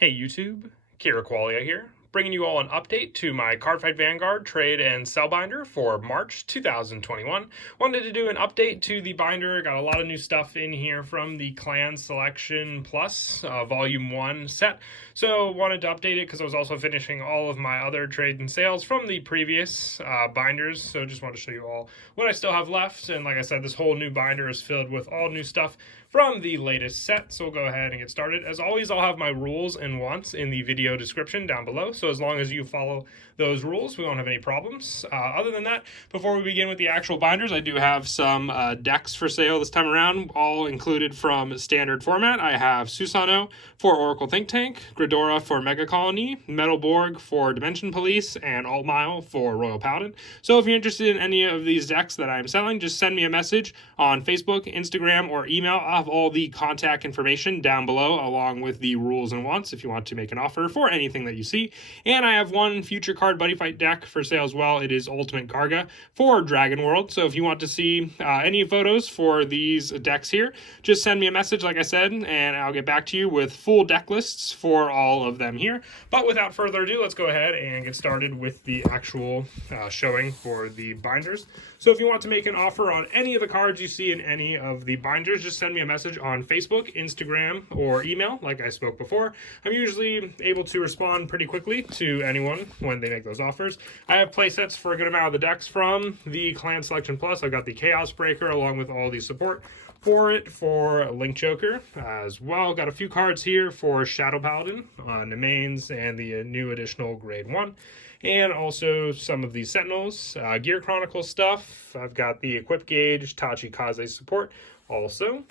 Hey YouTube, Kira Qualia here, bringing you all an update to my Cardfight Vanguard trade and sell binder for March 2021. Wanted to do an update to the binder, got a lot of new stuff in here from the Clan Selection Plus Volume 1 set, so wanted to update it because I was also finishing all of my other trades and sales from the previous binders, so just wanted to show you all what I still have left, and like I said, this whole new binder is filled with all new stuff from the latest set, so we'll go ahead and get started. As always, I'll have my rules and wants in the video description down below, so as long as you follow those rules, we won't have any problems. Other than that, before we begin with the actual binders, I do have some decks for sale this time around, all included from standard format. I have Susano for Oracle Think Tank, Gridora for Mega Colony, Metalborg for Dimension Police, and Altmile for Royal Paladin. So if you're interested in any of these decks that I'm selling, just send me a message on Facebook, Instagram, or email. I'll have all the contact information down below, along with the rules and wants if you want to make an offer for anything that you see. And I have one future card buddy fight deck for sale as well. It is Ultimate Karga for Dragon World. So if you want to see any photos for these decks here, just send me a message, like I said, and I'll get back to you with full deck lists for all of them here. But without further ado, let's go ahead and get started with the actual showing for the binders. So if you want to make an offer on any of the cards you see in any of the binders, just send me a message on Facebook, Instagram, or email, like I spoke before. I'm usually able to respond pretty quickly to anyone when they make those offers. I have playsets for a good amount of the decks from the Clan Selection Plus. I've got the Chaos Breaker along with all the support for it for Link Joker as well. Got a few cards here for Shadow Paladin on the mains and the new additional Grade 1. And also some of the Sentinels, Gear Chronicle stuff. I've got the Equip Gauge, Tachikaze support also.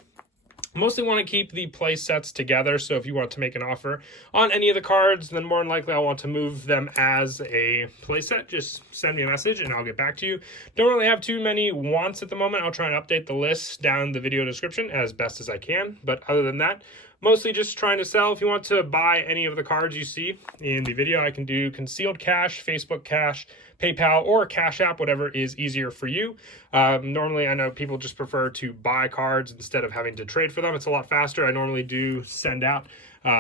Mostly want to keep the play sets together, so if you want to make an offer on any of the cards, then more than likely I'll want to move them as a play set. Just send me a message and I'll get back to you. Don't really have too many wants at the moment. I'll try and update the list down in the video description as best as I can, but other than that, mostly just trying to sell. If you want to buy any of the cards you see in the video, I can do concealed cash, Facebook cash, PayPal, or Cash App, whatever is easier for you. Normally, I know people just prefer to buy cards instead of having to trade for them. It's a lot faster. I normally do send out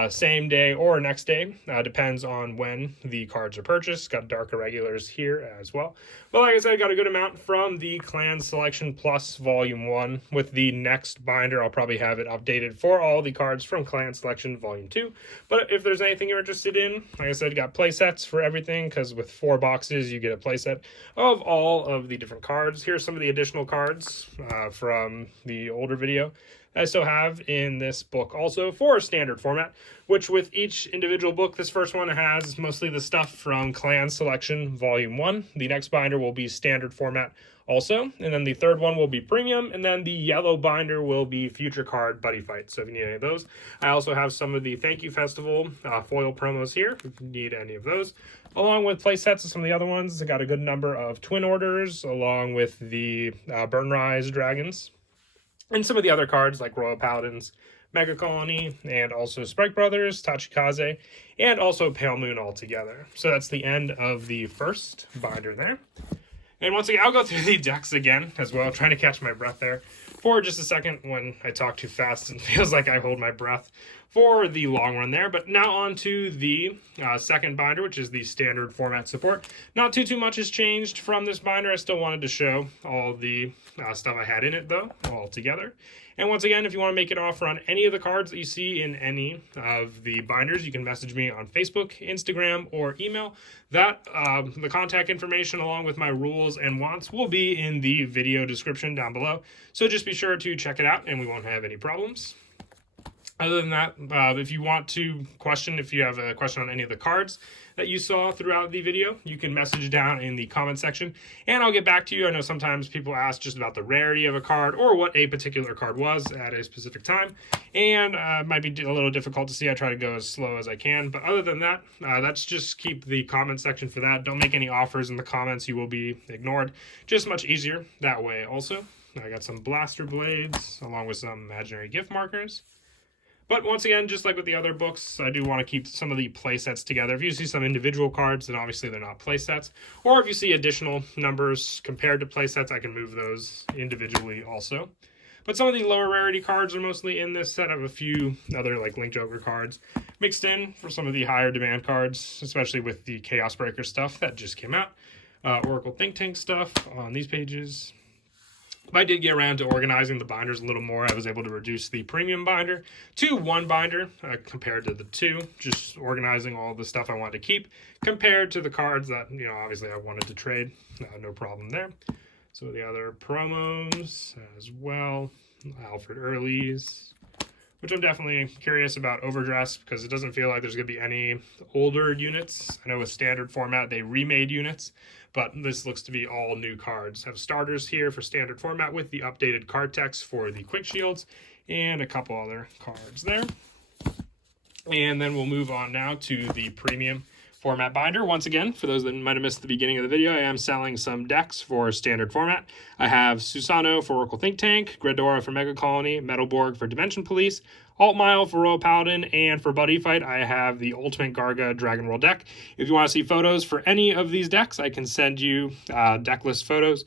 same day or next day. Depends on when the cards are purchased. Got Dark Irregulars here as well. But like I said, I got a good amount from the Clan Selection Plus Volume 1. With the next binder, I'll probably have it updated for all the cards from Clan Selection Volume 2. But if there's anything you're interested in, like I said, got play sets for everything, because with 4 boxes, you get a play set of all of the different cards. Here's some of the additional cards from the older video I still have in this book also for standard format, which with each individual book, this first one has mostly the stuff from Clan Selection Volume 1. The next binder will be standard format also, and then the third one will be premium, and then the yellow binder will be future card buddy fight. So if you need any of those, I also have some of the Thank You Festival foil promos here if you need any of those, along with play sets of some of the other ones. I got a good number of twin orders along with the Burnrise dragons and some of the other cards like Royal Paladins, Mega Colony, and also Sprite Brothers, Tachikaze, and also Pale Moon altogether. So that's the end of the first binder there. And once again, I'll go through the decks again as well, trying to catch my breath there for just a second when I talk too fast and feels like I hold my breath for the long run there. But now on to the second binder, which is the standard format support. Not too much has changed from this binder. I still wanted to show all the stuff I had in it, though, all together. And once again, if you want to make an offer on any of the cards that you see in any of the binders, you can message me on Facebook, Instagram, or email. That the contact information along with my rules and wants will be in the video description down below. So just be sure to check it out and we won't have any problems. Other than that, if you want to if you have a question on any of the cards that you saw throughout the video, you can message down in the comment section and I'll get back to you. I know sometimes people ask just about the rarity of a card or what a particular card was at a specific time, and it might be a little difficult to see. I try to go as slow as I can, but other than that, let's just keep the comment section for that. Don't make any offers in the comments. You will be ignored. Just much easier that way. Also, I got some blaster blades along with some imaginary gift markers. But once again, just like with the other books, I do want to keep some of the play sets together. If you see some individual cards, then obviously they're not play sets. Or if you see additional numbers compared to play sets, I can move those individually also. But some of the lower rarity cards are mostly in this set. Of a few other like Link Joker cards mixed in for some of the higher demand cards, especially with the Chaos Breaker stuff that just came out. Oracle Think Tank stuff on these pages. I did get around to organizing the binders a little more. I was able to reduce the premium binder to one binder compared to the two, just organizing all the stuff I wanted to keep compared to the cards that, obviously I wanted to trade. No problem there. So the other promos as well, Alfred Early's, which I'm definitely curious about Overdress because it doesn't feel like there's going to be any older units. I know with standard format they remade units, but this looks to be all new cards. Have starters here for standard format with the updated card text for the quick shields and a couple other cards there. And then we'll move on now to the premium format binder. Once again, for those that might have missed the beginning of the video, I am selling some decks for standard format. I have Susano for Oracle Think Tank, Gredora for Mega Colony, Metalborg for Dimension Police, Altmile for Royal Paladin, and for Buddy Fight, I have the Ultimate Garga Dragon World deck. If you want to see photos for any of these decks, I can send you deck list photos.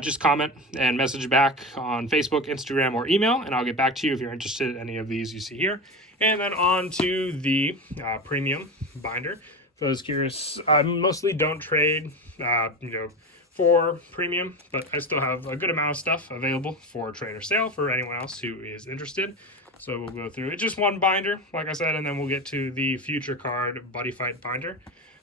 Just comment and message back on Facebook, Instagram, or email, and I'll get back to you if you're interested in any of these you see here. And then on to the premium binder. For those curious, I mostly don't trade, for premium, but I still have a good amount of stuff available for trade or sale for anyone else who is interested. So we'll go through it. Just one binder, like I said, and then we'll get to the future card Buddy Fight binder.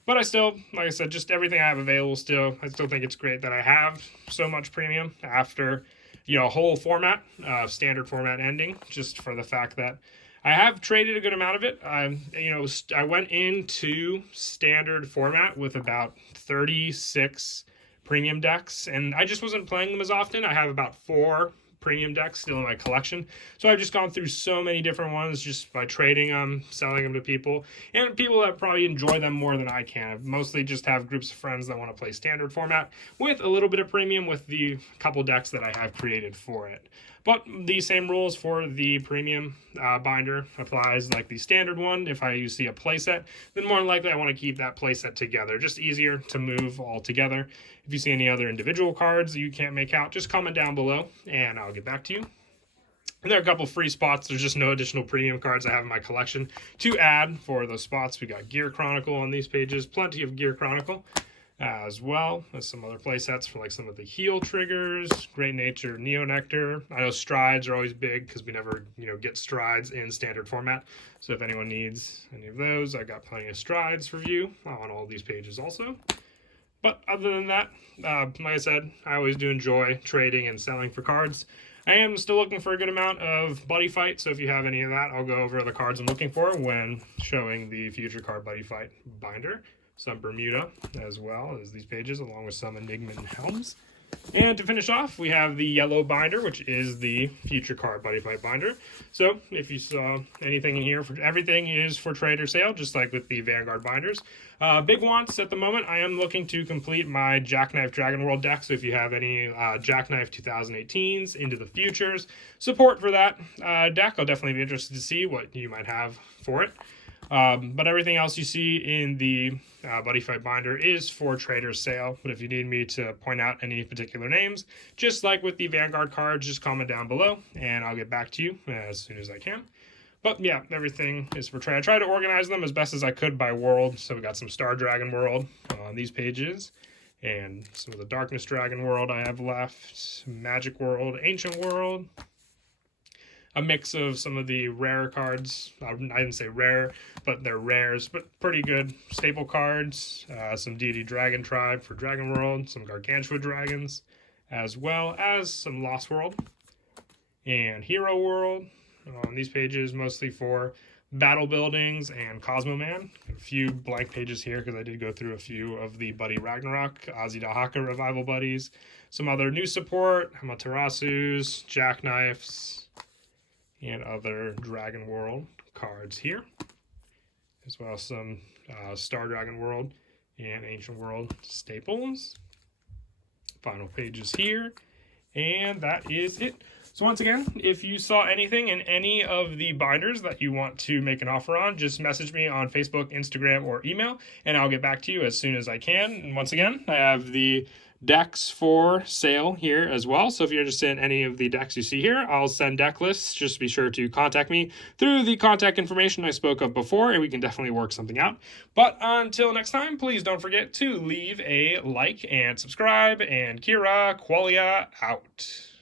But I still, like I said, just everything I have available still. I still think it's great that I have so much premium after, a whole format, standard format ending, just for the fact that I have traded a good amount of it. I went into standard format with about 36 premium decks, and I just wasn't playing them as often. I have about 4 premium decks still in my collection. So I've just gone through so many different ones just by trading them, selling them to people, and people that probably enjoy them more than I can. I mostly just have groups of friends that want to play standard format with a little bit of premium with the couple decks that I have created for it. But the same rules for the premium binder applies like the standard one. If I see a playset, then more than likely I want to keep that playset together. Just easier to move all together. If you see any other individual cards you can't make out, just comment down below and I'll get back to you. And there are a couple free spots. There's just no additional premium cards I have in my collection to add for those spots. We got Gear Chronicle on these pages, plenty of Gear Chronicle, as well as some other play sets for like some of the heal triggers, Great Nature, Neo Nectar. I know strides are always big because we never get strides in standard format, so if anyone needs any of those, I got plenty of strides for view on all these pages also. But other than that, like I said, I always do enjoy trading and selling for cards. I am still looking for a good amount of Buddy Fight, so if you have any of that, I'll go over the cards I'm looking for when showing the future card Buddy Fight binder. Some Bermuda as well as these pages, along with some Enigman Helms. And to finish off, we have the yellow binder, which is the future card Buddy Fight binder. So if you saw anything in here, everything is for trade or sale, just like with the Vanguard binders. Big wants at the moment, I am looking to complete my Jackknife Dragon World deck. So if you have any Jackknife 2018s into the futures support for that deck, I'll definitely be interested to see what you might have for it. But everything else you see in the Buddy Fight binder is for trader's sale. But if you need me to point out any particular names, just like with the Vanguard cards, just comment down below and I'll get back to you as soon as I can. But yeah, everything is for trade. I tried to organize them as best as I could by world. So we got some Star Dragon World on these pages and some of the Darkness Dragon World I have left, Magic World, Ancient World. A mix of some of the rare cards. I didn't say rare, but they're rares, but pretty good staple cards. Some Deity Dragon Tribe for Dragon World, some Gargantua Dragons, as well as some Lost World and Hero World on these pages, mostly for battle buildings and Cosmo Man. A few blank pages here because I did go through a few of the Buddy Ragnarok, Azidahaka Revival Buddies, some other new support, Amaterasus, Jackknifes, and other Dragon World cards here, as well as some Star Dragon World and Ancient World staples. Final pages here, and that is it. So once again, if you saw anything in any of the binders that you want to make an offer on, just message me on Facebook, Instagram, or email, and I'll get back to you as soon as I can. And once again, I have the decks for sale here as well. So if you're interested in any of the decks you see here, I'll send deck lists. Just be sure to contact me through the contact information I spoke of before, and we can definitely work something out. But until next time, please don't forget to leave a like and subscribe, and Kira Qualia out.